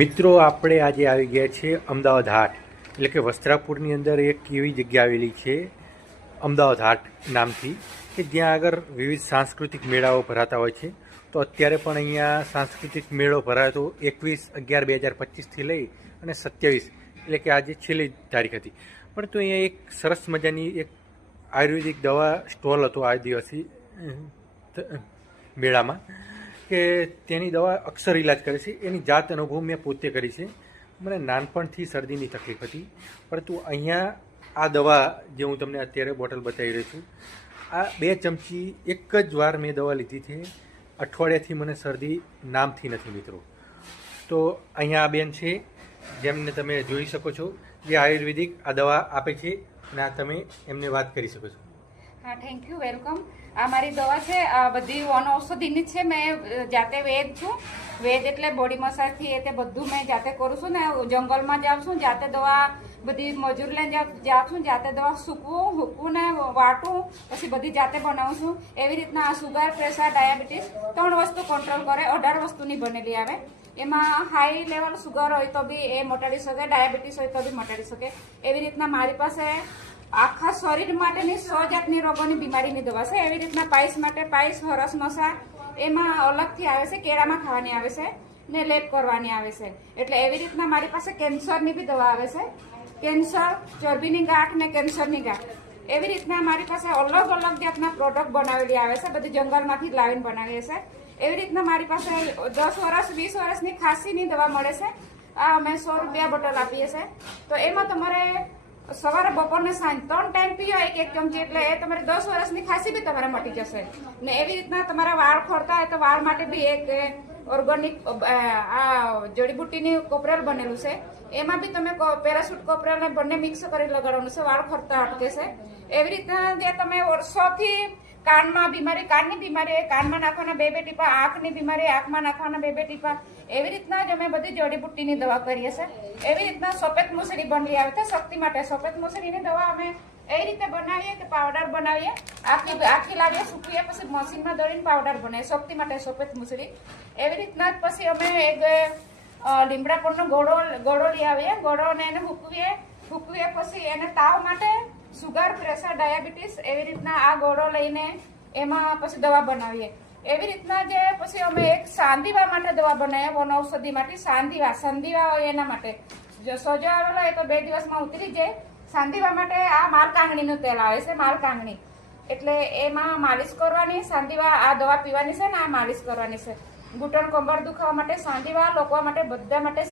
મિત્રો આપણે આજે આવી ગયા છે અમદાવાદ હાટ, એટલે કે વસ્ત્રાપુરની અંદર એક એવી જગ્યા આવેલી છે અમદાવાદ હાટ નામથી, કે જ્યાં આગળ વિવિધ સાંસ્કૃતિક મેળાઓ ભરાતા હોય છે. તો અત્યારે પણ અહીંયા સાંસ્કૃતિક મેળો ભરાયો 21/11/2025થી લઈ અને 27, એટલે કે આજે છેલ્લી તારીખ હતી. પણ તો અહીંયા એક સરસ મજાની એક આયુર્વેદિક દવા સ્ટોલ હતો આદિવાસી મેળામાં, કે તેની દવા અક્ષર ઇલાજ કરે છે. એની જાત અનુભવ મેં પોતે કરી છે. મને નાનપણથી શરદીની તકલીફ હતી, પરંતુ અહીંયા આ દવા જે હું તમને અત્યારે બોટલ બતાવી રહ્યો છું, આ 2 ચમચી એક જ વાર મેં દવા લીધી છે. અઠવાડિયાથી મને શરદી નામથી નથી મિત્રો. તો અહીંયા આ બેન છે, જેમને તમે જોઈ શકો છો, જે આયુર્વેદિક આ દવા આપે છે, અને આ તમે એમને વાત કરી શકો છો. હા, થેન્ક યુ, વેલકમ. આ મારી દવા છે, આ બધી વનૌષધિની છે. મેં જાતે વેદ છું. વેદ એટલે બોડી મસાજથી એ તે બધું મેં જાતે કરું છું ને. જંગલમાં જાઉં છું, જાતે દવા બધી મજૂર લઈને જાઉં છું, જાતે દવા હૂકવું ને વાટું, પછી બધી જાતે બનાવું છું. એવી રીતના આ સુગર, પ્રેશર, ડાયાબિટીસ 3 વસ્તુ કંટ્રોલ કરે. 18 વસ્તુની બનેલી આવે. એમાં હાઈ લેવલ સુગર હોય તો બી એ મટાડી શકે, ડાયાબિટીસ હોય તો બી મટાડી શકે. એવી રીતના મારી પાસે આખા શરીર માટેની 100 જાતની રોગોની બીમારીની દવા છે. એવી રીતના પાઇસ માટે પાઇસ, હરસ નસા એમાં અલગથી આવે છે, કેળામાં ખાવાની આવે છે ને લેપ કરવાની આવે છે. એટલે એવી રીતના મારી પાસે કેન્સરની બી દવા આવે છે. કેન્સર, ચરબીની ગાંઠ ને કેન્સરની ગાંઠ, એવી રીતના મારી પાસે અલગ અલગ જાતના પ્રોડક્ટ બનાવેલી આવે છે. બધી જંગલમાંથી લાવીને બનાવીએ છે. એવી રીતના મારી પાસે 10 વર્ષ 20 વર્ષની ખાંસીની દવા મળે છે. આ અમે 100 રૂપિયા બોટલ આપીએ છીએ. તો એમાં તમારે સવારે, બપોરને સાંજ 3 ટાઈમ પીઓ 1-1 ચમચી, એટલે એ તમારે 10 વર્ષની ખાંસી બી તમારે મટી જશે. ને એવી રીતના તમારા વાળ ખોરતા હોય તો વાળ માટે બી એક ઓર્ગેનિક આ જડીબુટ્ટીની કોપરેલ બનેલું છે. એમાં બી તમે પેરાશૂટ કોપરેલ બંને મિક્સ કરી લગાડવાનું છે. વાળ ખોરતા અટકે છે. એવી રીતના જે તમે વર્ષોથી કાનમાં બીમારી, કાનની બીમારી કાનમાં નાખવાના 2-2 ટીપા, આંખની બીમારી આંખમાં નાખવાના 2-2 ટીપા, એવી રીતના જ અમે બધી જડીબુટ્ટીની દવા કરીએ છીએ. એવી રીતના સફેદ મૂસળી બનલી આવે છે શક્તિ માટે. સફેદ મૂસળીની દવા અમે એ રીતે બનાવીએ કે પાવડર બનાવીએ, આખી લાવીએ, સૂકવીએ, પછી મશીનમાં દળીને પાવડર બનાવીએ શક્તિ માટે સફેદ મૂસળી. એવી રીતના જ પછી અમે એક લીમડા પરનો ગોળો લઈ આવીએ. ગોળોને એને હૂકવીએ, પછી એને તાવ માટે સુગર, પ્રેશર, ડાયાબિટીસ, એવી રીતના આ ગોળો લઈને એમાં પછી દવા બનાવીએ. એવી રીતના જે પછી અમે એક સાંધીવા માટે દવા બનાવીએ, વનૌષધિ માટે. સંધિવા હોય એના માટે. જો સોજો આવેલો હોય તો 2 દિવસમાં ઉતરી જાય. સાંધીવા માટે આ માલકાંગણીનું તેલ આવે છે, માલકાંગણી. એટલે એમાં માલિશ કરવાની. સાંધીવા આ દવા પીવાની છે ને આ માલિશ કરવાની છે. ઘૂંટણ, કમર દુખાવા માટે, સાંધીવા લોકવા માટે, બધા માટે